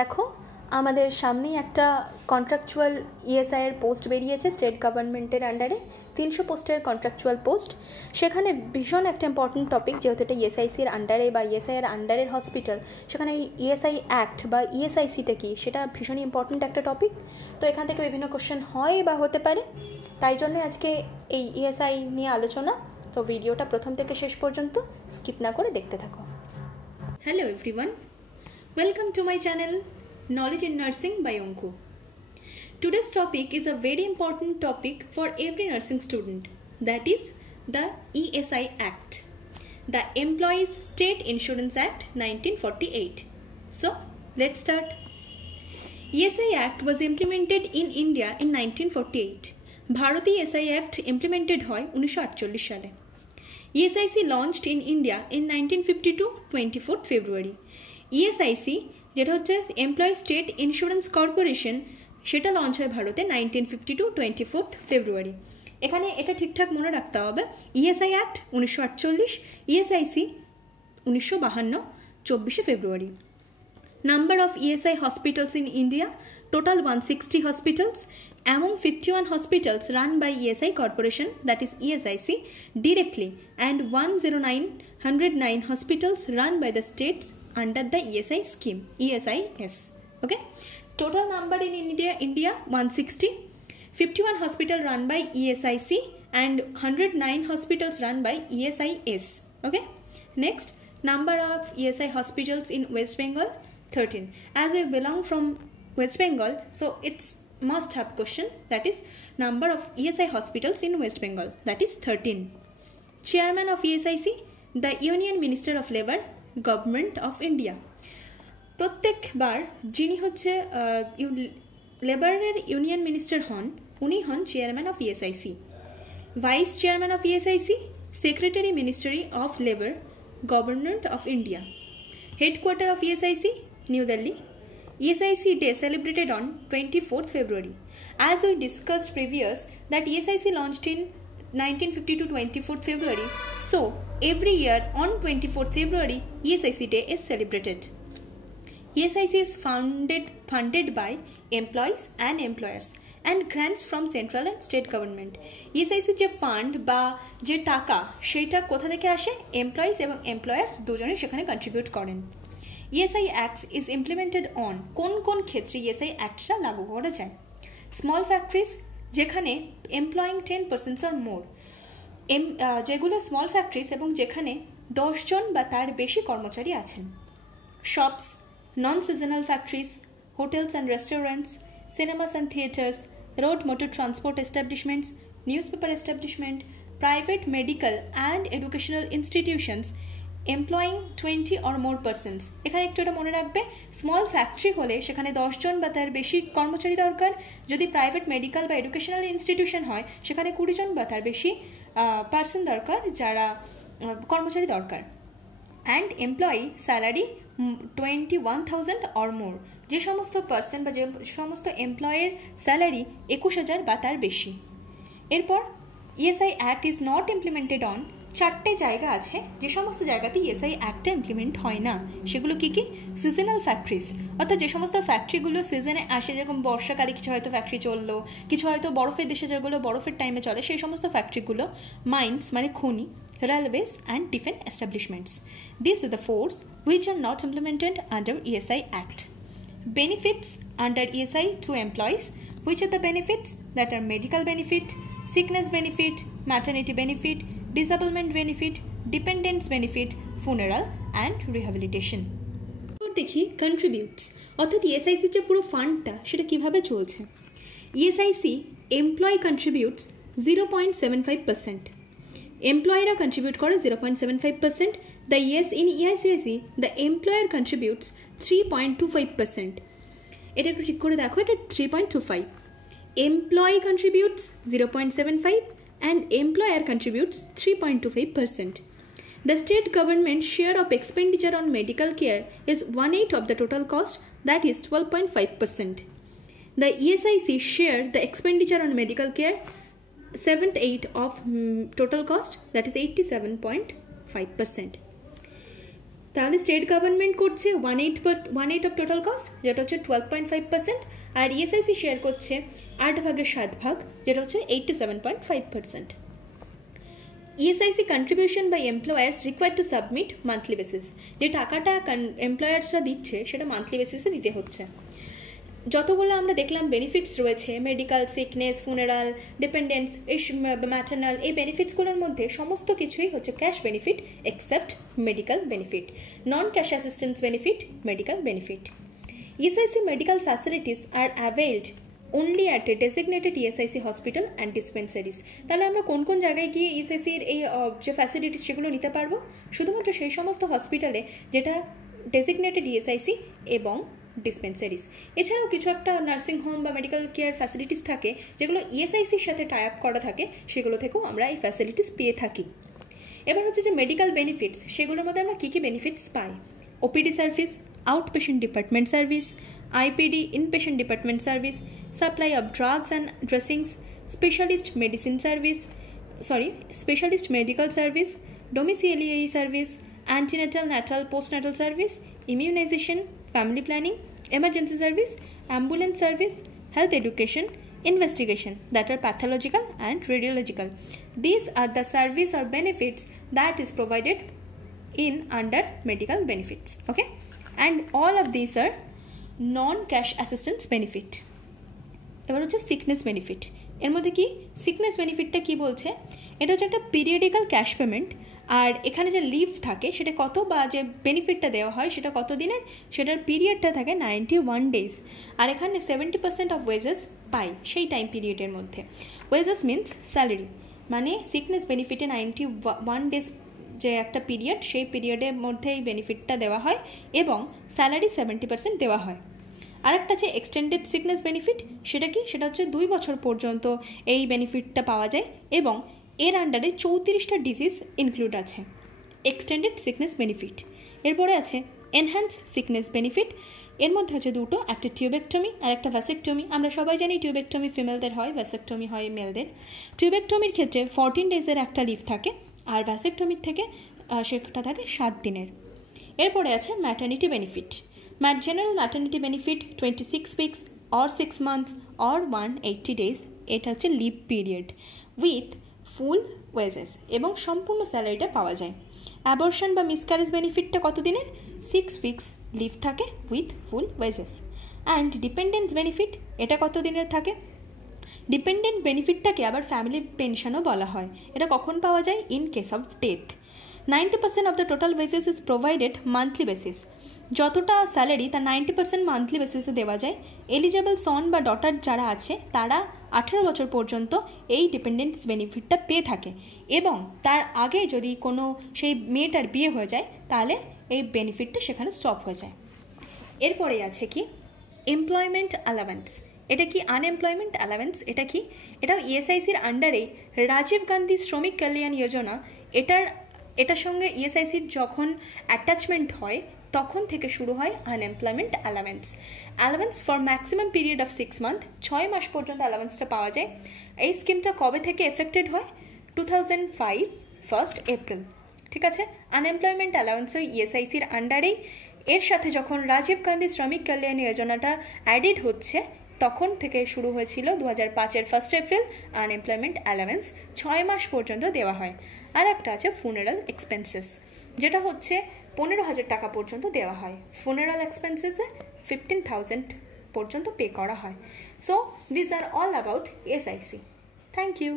দেখো আমাদের সামনেই একটা কন্ট্রাকচুয়াল ইএসআই এর পোস্ট বেরিয়েছে স্টেট গভর্নমেন্টের আন্ডারে 300 পোস্টের কন্ট্রাকচুয়াল পোস্ট। সেখানে ভীষণ একটা ইম্পর্টেন্ট টপিক, যেহেতু এটা ইএসআইসির আন্ডারে বা ইএসআই এর আন্ডারের হসপিটাল, সেখানে ইএসআই অ্যাক্ট বা ইএসআইসিটা কি সেটা ভীষণই ইম্পর্টেন্ট একটা টপিক। তো এখান থেকে বিভিন্ন কোশ্চেন হয় বা হতে পারে, তাই জন্য আজকে এই ইএসআই নিয়ে আলোচনা। তো ভিডিওটা প্রথম থেকে শেষ পর্যন্ত স্কিপ না করে দেখতে থাকো। Hello everyone, welcome to my channel Knowledge in Nursing by Onku. Today's topic is a very important topic for every nursing student, that is the ESI Act, the Employees State Insurance Act 1948. So let's start. ESI Act was implemented in India in 1948. Bharati ESI Act implemented হয় 1948 সালে। ESIC launched in India in 1952 24th February. ESIC যেটা হচ্ছে employee state insurance corporation, সেটা launch হয় ভারতে 1952 24th ফেব্রুয়ারি। এখানে এটা ঠিকঠাক মনে রাখতে হবে, ESI act 1948, ESIC 1952 24 February. Number of ESI hospitals in India, total 160 hospitals. Among 51 hospitals run by ESI Corporation, that is ESIC, directly, and 109 hospitals run by the states under the ESI scheme, ESIS. Okay, total number in India 160, 51 hospital run by ESIC and 109 hospitals run by ESIS. Okay, next, number of ESI hospitals in West Bengal 13. As I belong from West Bengal, so it's must have question, that is number of ESI hospitals in West Bengal, that is 13. Chairman of ESIC, the Union Minister of Labour, Government of India. প্রত্যেকবার যিনি হচ্ছে লেবারের union minister হন, উনি হন chairman of ESIC. Vice chairman of ESIC, secretary ministry of labour, government of India. Headquarter of ESIC, new Delhi. ESIC Day celebrated on 24th February. As we discussed previous that ESIC launched in 1952 24th February, so every year on 24th February ESIC Day is celebrated. ESIC is funded by employees and employers and grants from central and state government. ESIC যে fund বা যে টাকা, সেটা কোথা থেকে আসে? Employees এবং employers দুজনেই সেখানে কন্ট্রিবিউট করেন। ESI Act is implemented on কোন কোন ক্ষেত্রে ESI Actটা লাগু করা যায়? স্মল ফ্যাক্টরিজ, যেখানে এমপ্লয়িং 10% or more, যেগুলো স্মল ফ্যাক্টরিজ এবং যেখানে 10 জন বা তার বেশি কর্মচারী আছেন। Shops, non seasonal factories, hotels and restaurants, cinemas and theatres, road motor transport establishments, newspaper establishment, private medical and educational institutions employing 20 or more persons। এখানে একটু এটা মনে রাখবে, স্মল ফ্যাক্টরি হলে সেখানে 10 জন বা তার বেশি কর্মচারী দরকার। যদি প্রাইভেট মেডিকেল বা এডুকেশনাল ইনস্টিটিউশন হয়, সেখানে 20 জন বা তার বেশি পার্সন দরকার, যারা কর্মচারী দরকার। And employee salary 21,000 or more, যে সমস্ত পার্সন বা যে সমস্ত এমপ্লয়ের স্যালারি 21,000 বা তার বেশি। এরপর ESI Act is not implemented on 4টে জায়গা আছে যে সমস্ত জায়গাতে ESI Actটা ইমপ্লিমেন্ট হয় না। সেগুলো কি কি? সিজনাল ফ্যাক্টরিজ, অর্থাৎ যে সমস্ত ফ্যাক্টরিগুলো সিজনে আসে, যেরকম বর্ষাকালে কিছু হয়তো ফ্যাক্টরি চললো, কিছু হয়তো বরফের দেশে যেগুলো বরফের টাইমে চলে, সেই সমস্ত ফ্যাক্টরিগুলো। মাইন্স মানে খনি, railways and defence establishments. This is the force which are not implemented under ESI Act. Benefits under ESI to employees, which are the benefits that are medical benefit, sickness benefit, maternity benefit, disablement benefit, dependence benefit, funeral and rehabilitation. দেখি contributes, অর্থাৎ ESIC যে পুরো ফান্ডটা সেটা কিভাবে চলছে। ESIC employ contributes 0.75%, এমপ্লয়িরা contribute করে 0.75%। The in ESIC the employer contributes 3.25%। এটা একটু ঠিক করে দেখো, এটা 3.25। Employee contributes 0.75 and employer contributes 3.25%. The state government share of expenditure on medical care is 1/8 of the total cost, that is 12.5%. The ESIC share the expenditure on medical care 7/8 of total cost, that is 87.5%. তাহলে state government করছে 1/8 of total cost, যেটা হচ্ছে 12.5%, আর ESIC share করছে 8/7 যেটা হচ্ছে 87.5%. ESIC contribution by employers required to submit monthly basis, যে টাকাটা এমপ্লয়ার্সরা দিচ্ছে সেটা মান্থলি বেসিসে দিতে হচ্ছে। যতগুলো আমরা দেখলাম বেনিফিটস রয়েছে, মেডিকেল, সিকনেস, ফুনারাল, ডিপেন্ডেন্স, এই ম্যাটার্নাল, এই বেনিফিটসগুলোর মধ্যে সমস্ত কিছুই হচ্ছে cash benefit except medical benefit, non cash assistance benefit, medical benefit. ESIC medical facilities are availed only at a designated ESIC hospital and dispensaries. তাহলে আমরা কোন কোন জায়গায় গিয়ে ESIC এর এই যে ফ্যাসিলিটিস সেগুলো নিতে পারবো? শুধুমাত্র সেই সমস্ত হসপিটালে যেটা ডেজিগনেটেড ESIC এবং ডিসপেন্সারিজ। এছাড়াও কিছু একটা নার্সিং হোম বা মেডিকেল কেয়ার ফ্যাসিলিটিস থাকে যেগুলো ইএসআইসির সাথে টাই আপ করা থাকে, সেগুলো থেকেও আমরা এই ফ্যাসিলিটিস পেয়ে থাকি। এবার হচ্ছে যে মেডিকেল বেনিফিটস, সেগুলোর মধ্যে আমরা কী কী বেনিফিটস পাই? OPD service, outpatient department service, IPD inpatient department service, supply of drugs and dressings, specialist medical service, domiciliary service, antenatal, natal, postnatal service, immunization, family planning, emergency service, ambulance service, health education, investigation that are pathological and radiological. These are the service or benefits that is provided in under medical benefits. Okay, and all of these are non-cash assistance benefit. এবার হচ্ছে sickness benefit. এর মধ্যে কি sickness বেনিফিটটা কি বলছে? এটা হচ্ছে একটা পিরিয়ডিক্যাল ক্যাশ পেমেন্ট, আর এখানে যে লিভ থাকে সেটা কত, বা যে বেনিফিটটা দেওয়া হয় সেটা কত দিনের, সেটার পিরিয়ডটা থাকে 91 days, আর এখানে 70% অফ ওয়েজেস পাই সেই টাইম পিরিয়ডের মধ্যে। ওয়েজেস মিনস স্যালারি, মানে সিকনেস বেনিফিটে 91 days যে একটা পিরিয়ড, সেই পিরিয়ডের মধ্যে এই বেনিফিটটা দেওয়া হয় এবং স্যালারি 70% দেওয়া হয়। আরেকটা আছে এক্সটেন্ডেড সিকনেস বেনিফিট, সেটা কি? সেটা হচ্ছে 2 বছর পর্যন্ত এই বেনিফিটটা পাওয়া যায় এবং এর আন্ডারে 34টা ডিজিজ ইনক্লুড আছে এক্সটেন্ডেড সিকনেস বেনিফিট। এরপরে আছে এনহ্যান্স সিকনেস বেনিফিট, এর মধ্যে আছে দুটো, একটা টিউবেক্টমি আর একটা ভ্যাসেক্টমি। আমরা সবাই জানি টিউবেক্টমি ফিমেলদের হয়, ভ্যাসেক্টমি হয় মেলদের। টিউবেক্টমির ক্ষেত্রে 14 days-এর একটা লিভ থাকে, আর ভ্যাসেক্টমির থেকে সেটা থাকে 7 দিনের। এরপরে আছে maternity benefit, general maternity benefit 26 weeks or 6 months or 180 days, এটা হচ্ছে leave period with full wages এবং সম্পূর্ণ স্যালারিটা পাওয়া যায়। অ্যাবর্শন বা মিসক্যারেজ বেনিফিটটা কত দিনের? 6 weeks লিভ থাকে with full wages. And dependence benefit, এটা কত দিনের থাকে? ডিপেন্ডেন্ট বেনিফিটটাকে আবার ফ্যামিলি পেনশনও বলা হয়। এটা কখন পাওয়া যায়? In case of death. 90% of the total wages is provided monthly basis, যতটা স্যালারি তার 90% মান্থলি বেসিসে দেওয়া যায়। এলিজেবল সন বা ডটার যারা আছে তারা 18 বছর পর্যন্ত এই ডিপেন্ডেন্স বেনিফিটটা পেয়ে থাকে, এবং তার আগে যদি কোনো সেই মেয়েটার বিয়ে হয়ে যায় তাহলে এই বেনিফিটটা সেখানে স্টপ হয়ে যায়। এরপরে আছে কি এমপ্লয়মেন্ট অ্যালাওয়েন্স। এটা কি? Unemployment allowance. এটা কি? এটাও ইএসআইসির আন্ডারে রাজীব গান্ধী শ্রমিক কল্যাণ যোজনা, এটার সঙ্গে ইএসআইসির যখন অ্যাটাচমেন্ট হয় তখন থেকে শুরু হয় unemployment allowance for maximum period of 6 months, 6 মাস পর্যন্ত অ্যালাওয়েন্সটা পাওয়া যায়। এই স্কিমটা কবে থেকে এফেক্টেড হয়? 2005 1st April। ঠিক আছে, আনএমপ্লয়মেন্ট অ্যালাওয়েন্স ওই ইএসআইসির আন্ডারেই। এর সাথে যখন রাজীব গান্ধী শ্রমিক কল্যাণ যোজনাটা অ্যাডিড হচ্ছে তখন থেকে শুরু হয়েছিল 2005-এর 1st April আনএমপ্লয়মেন্ট অ্যালাওয়েন্স 6 মাস পর্যন্ত দেওয়া হয়। আর একটা আছে ফুনারাল এক্সপেন্সেস, যেটা হচ্ছে 15,000 টাকা পর্যন্ত দেওয়া হয়। ফুনারাল এক্সপেন্সেসে 15,000 পর্যন্ত পে করা হয়। So this are all about ESIC. Thank you.